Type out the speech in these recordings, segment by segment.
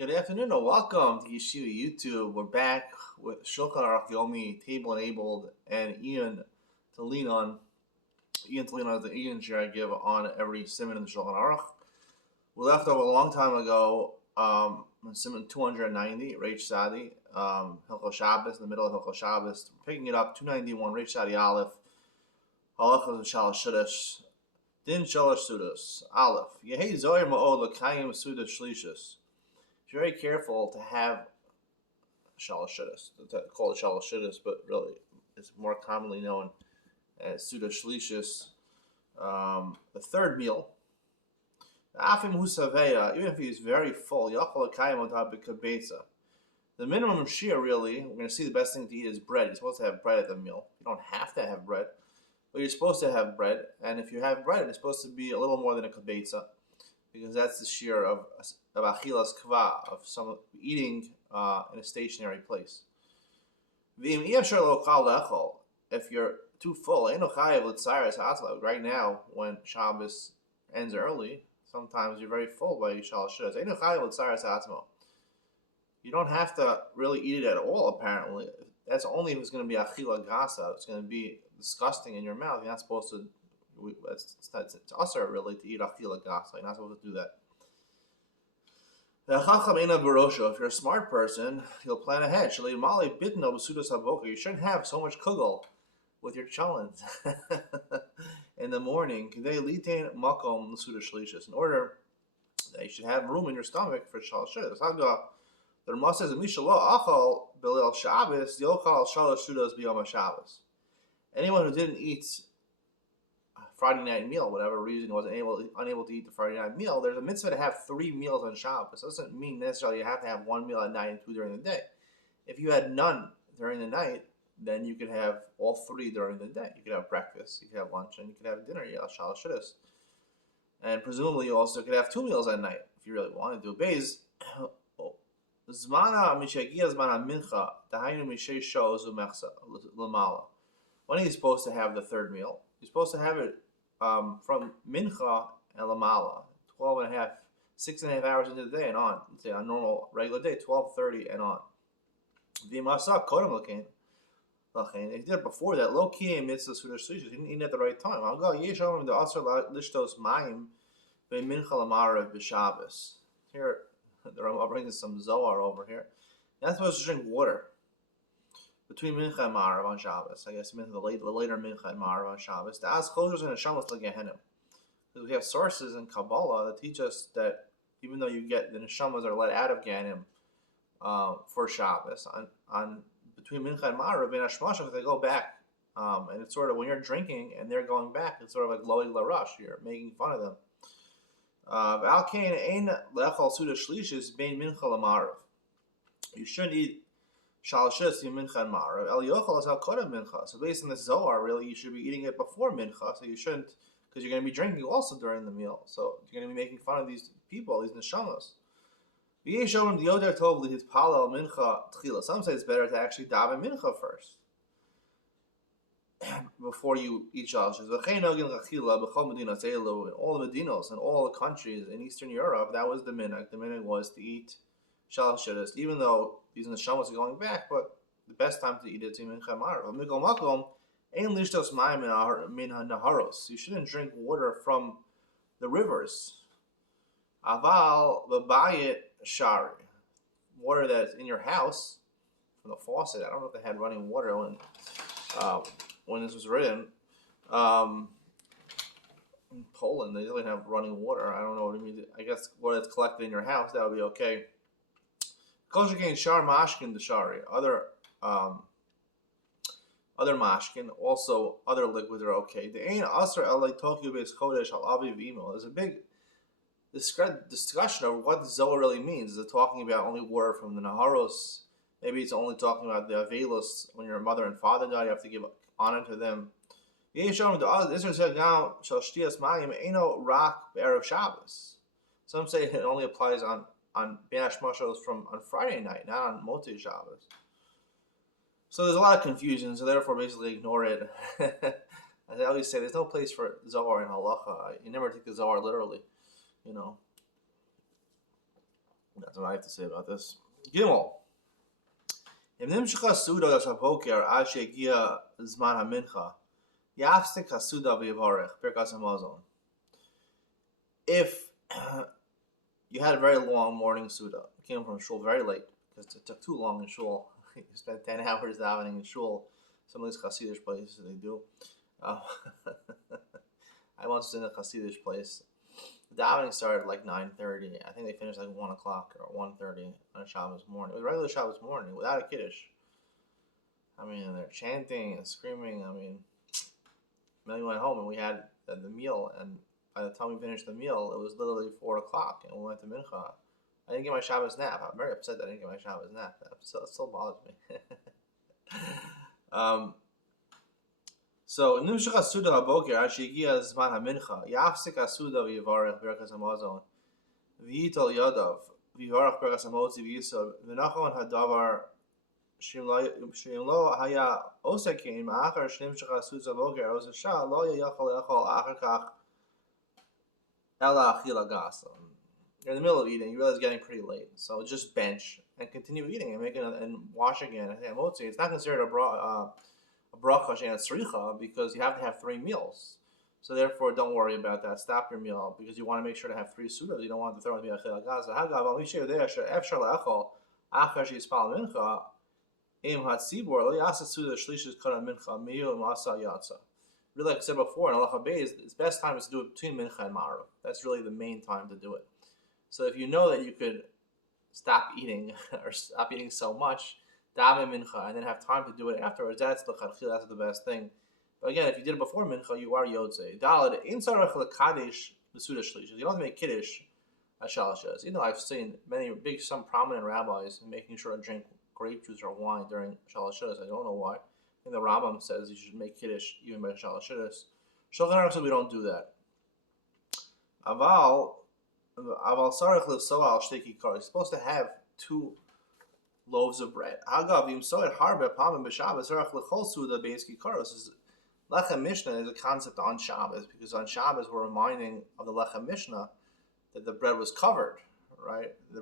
Good afternoon and welcome to Yeshiva YouTube. We're back with Shulchan Aruch Yomi, Table Enabled, and Ian to lean on. Ian to lean on is the Ian share I give on every Simon in the Shulchan Aruch. We left over a long time ago in Simon 290, Reish Sadi, Hilchos Shabbos, in the middle of Hilchos Shabbos. Picking it up, 291, Reish Sadi Aleph, Halachos Shalosh Shudas, Din Shalosh Sudas, Aleph, Yehei Zoyer Ma'od L'Kayim Sudas Shlishus. Very careful to have shalosh shuddas, to call it shalosh shuddas, but really it's more commonly known as Suda Shlishis, the third meal. Afim Husaveya, even if he's very full, Yachal Kayim B'Kabetza. The minimum share, really, we're going to see the best thing to eat is bread. You're supposed to have bread at the meal. You don't have to have bread, but you're supposed to have bread. And if you have bread, it's supposed to be a little more than a kabetza, because that's the shear of achilas kva, of some eating in a stationary place. If you're too full, right now when Shabbos ends early, sometimes you're very full by Yishal Shus. You don't have to really eat it at all, apparently. That's only if it's going to be achila gasa. It's going to be disgusting in your mouth. You're not supposed to. It's usher really to eat achila gasa. You're not supposed to do that. If you're a smart person, you'll plan ahead. You shouldn't have so much kugel with your chalent in the morning. In order that you should have room in your stomach for shalosh shudas. The Rama says, anyone who didn't eat Friday night meal, whatever reason, wasn't unable to eat the Friday night meal, there's a mitzvah to have 3 meals on Shabbos. It doesn't mean necessarily you have to have 1 meal at night and 2 during the day. If you had none during the night, then you could have all 3 during the day. You could have breakfast, you could have lunch, and you could have dinner. Shalosh Shudas. And presumably you also could have 2 meals at night if you really wanted to. Beis Zmana Mishagia Zmana Mincha Dahainu Mishay Shows Umechsa Lamala. When are you supposed to have the third meal? You're supposed to have it from Mincha and Lamala, 12 and a half, 6.5 hours into the day and on. Let's say on a normal, regular day, 12:30 and on. V'masa kodem l'kein. If you did it before that, lo kiyem mitzvah sudash shlishis, you didn't eat at the right time. I'll go, yeshom the asr lishtos mayim ve'mincha lamarav b'Shabbos. Here, I'll bring some Zohar over here. You're not supposed to drink water between Mincha and Ma'arav on Shabbos. I guess the later Mincha and Ma'arav on Shabbos. The Az Chodros and Hashamos L'Gehenim. Because we have sources in Kabbalah that teach us that even though you get the Neshamas are let out of Gehenim for Shabbos, on between Mincha and Ma'arav, in Hashmashach, they go back. And it's sort of, when you're drinking and they're going back, it's sort of like Loig Larash. You're making fun of them. You shouldn't eat Shalshus mincha and marav. El yochel is hakoda mincha. So based on the Zohar, really, you should be eating it before mincha. So you shouldn't, because you're going to be drinking also during the meal. So you're going to be making fun of these people, these neshamas. Some say it's better to actually daven mincha first before you eat shalshus. In all the medinos and all the countries in Eastern Europe, that was the minhag. The minhag was to eat shalosh shudas, even though these neshamas are going back, but the best time to eat it is mincha marav. You shouldn't drink water from the rivers. Aval v'bayit shari, water that's in your house from the faucet. I don't know if they had running water when this was written. In Poland, they didn't have running water. I don't know what it means. I guess water that's collected in your house, that would be okay. Kosher gain shar mashkin deshari. Other mashkin, also other liquids are okay. The ain asr elay tokyu beis chodesh al aviv imo. There's a big discussion of what the Zohar really means. Is it talking about only water from the Naharos? Maybe it's only talking about the Avelos. When your mother and father died, you have to give honor to them. Some say it only applies on Ben Hashmashos on Friday night, not on Motzei Shabbos. So there's a lot of confusion, so therefore basically ignore it. As I always say, there's no place for Zohar in Halacha. You never take the Zohar literally, you know. That's what I have to say about this. Gimel. If nimshcha suda shaboker ad shegia zman hamincha, yafsik hasuda v'yivarech birkas hamazon. If you had a very long morning suda, you came from shul very late because it took too long in shul. You spent 10 hours davening in shul. Some of these Hasidic places they do. I once was in a Hasidic place. The davening started like 9:30. I think they finished like 1 o'clock or 1:30 on a Shabbos morning. It was regular Shabbos morning without a Kiddush. I mean, they're chanting and screaming. I mean, then we went home and we had the meal. And by the time we finished the meal, it was literally 4 o'clock. And we went to Mincha. I didn't get my Shabbos nap. I'm very upset that I didn't get my Shabbos nap. It still bothers me. So, Nimshach Suda HaBoker, Ad Shegiya Zman HaMincha, Yafsik HaSuda V'yivarech Birkas HaMazon, V'yitol Yadav, V'yivarech Birkas HaMotzi V'yisod, V'nachon HaDavar, Shim Lo Haya Osekin, Ma'achar Shnimshach HaSuda HaBoker, Osesha, Lo Yachal Echol Achar Kach, Ela Achil Agas. You're in the middle of eating, you realize it's getting pretty late, so just bench and continue eating and and wash again. It's not considered a bracha she'en tzricha because you have to have 3 meals. So therefore, don't worry about that. Stop your meal because you want to make sure to have 3 sudas. You don't want to throw in the achil gaza. Hagav al misher there efshar leachol achar sheyispal mincha im hatzibor lo yasa suda shlishis kana mincha miyu masa yatsa. Really, like I said before, in halacha beis, the best time is to do it between mincha and ma'ariv. That's really the main time to do it. So if you know that you could stop eating or stop eating so much, daven mincha, and then have time to do it afterwards, that's the best thing. But again, if you did it before mincha, you are yotze. Daled in sarach lekadesh b'suda shlishis. You don't have to make kiddush at shalashas. You know, I've seen some prominent rabbis making sure to drink grape juice or wine during shalashas. I don't know why. I think the Rambam says you should make kiddush even by shalashas. Shulchan Aruch says we don't do that. Aval sarach levsoal shteki kar. You're supposed to have 2 loaves of bread. Agav yim soed harbe pamim b'Shabbos sarach lechol suda beiski karos. Lechem Mishnah is a concept on Shabbos because on Shabbos we're reminding of the Lechem Mishnah that the bread was covered, right? The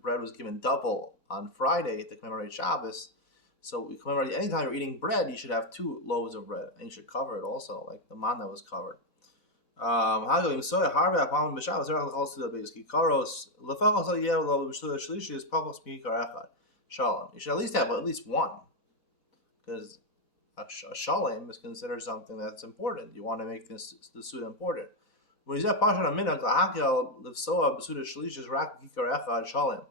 bread was given double on Friday to commemorate Shabbos. So we commemorate anytime you're eating bread, you should have 2 loaves of bread, and you should cover it also, like the manna was covered. You should at least have at least 1, because a shalom is considered something that's important. You want to make the suda important. When you say pashan aminak lahakel lefsoa b'suda shlish is rak kikar echad shalom,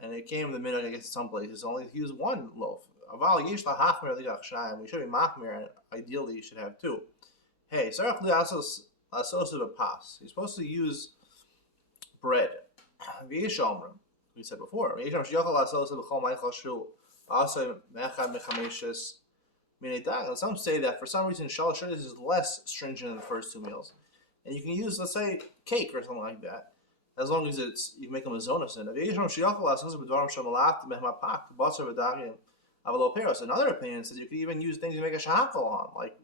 and it came the minhag, I guess in some places only he used 1 loaf. Aval yesh lahachmer ligach shayim. We should be machmir, and ideally you should have 2. Hey, sarach liasos b'pas. You're supposed to use bread. V'yesh omrim. We said before. V'yesh om sheyachal lasos b'chol meichal shul ba'asay mechad mechameshes. And some say that for some reason shalosh shudis is less stringent than the first 2 meals, and you can use, let's say, cake or something like that, as long as you make them a zonas in. Another opinion says you can even use things you make a shahakal on, like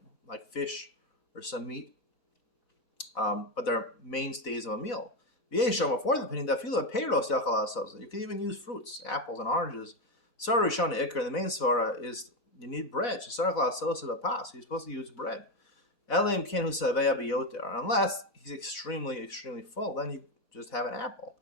fish or some meat, but they're mainstays of a meal. Before the opinion that you can even use fruits, apples and oranges. Svara Rishon Ikar, the main svara is you need bread. So you're supposed to use bread. Unless he's extremely, extremely full, then you just have an apple.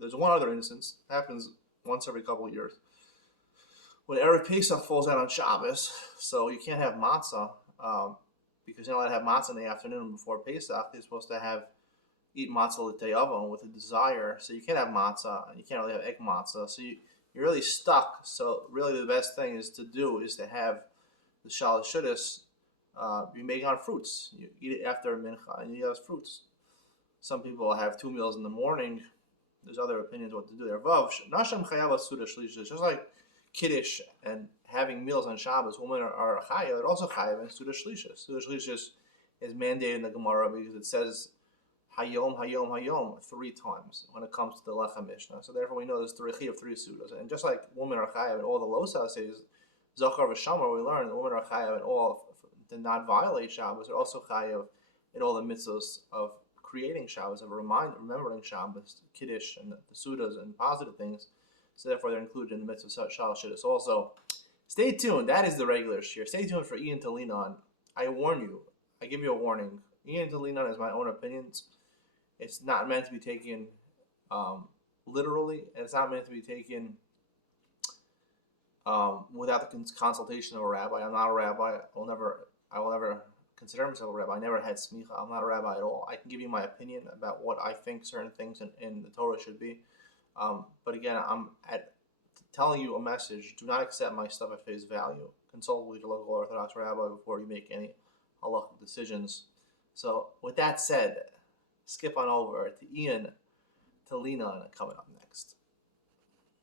There's one other instance, happens once every couple of years, when Erev Pesach falls out on Shabbos, so you can't have matzah, because you're not allowed to have matzah in the afternoon before Pesach. You're supposed to eat matzah l'teyavon with a desire, so you can't have matzah, and you can't really have egg matzah, so you're really stuck. So really the best thing is to have the shalosh shudis you make on fruits. You eat it after mincha, and you have fruits. Some people have 2 meals in the morning. There's other opinions what to do there. Vav, nasham chayav suda shlishis, just like Kiddush and having meals on Shabbos, women are chayav, they're also chayav in suda shlishis. Suda shlishis is mandated in the Gemara because it says Hayom, Hayom, Hayom 3 times when it comes to the Lechem Mishnah. So therefore we know there's 3 sudas. And just like women are chayav and all the losas says, Zachar v'Shamar, we learn the women are chayav and all to not violate Shabbos. They're also chayav in all the mitzvahs of creating Shabbos, of remembering Shabbos, Kiddush, and the sudas and positive things. So therefore they're included in the mitzvah Shal Shidduch also. Stay tuned. That is the regular shir. Stay tuned for Ian to lean on. I warn you. I give you a warning. Ian to lean on is my own opinions. It's not meant to be taken literally, and it's not meant to be taken without the consultation of a rabbi. I'm not a rabbi. I will never consider myself a rabbi. I never had smicha. I'm not a rabbi at all. I can give you my opinion about what I think certain things in the Torah should be. But again, I'm telling you a message. Do not accept my stuff at face value. Consult with your local Orthodox rabbi before you make any halachic decisions. So with that said, skip on over to Ian to lean on coming up next.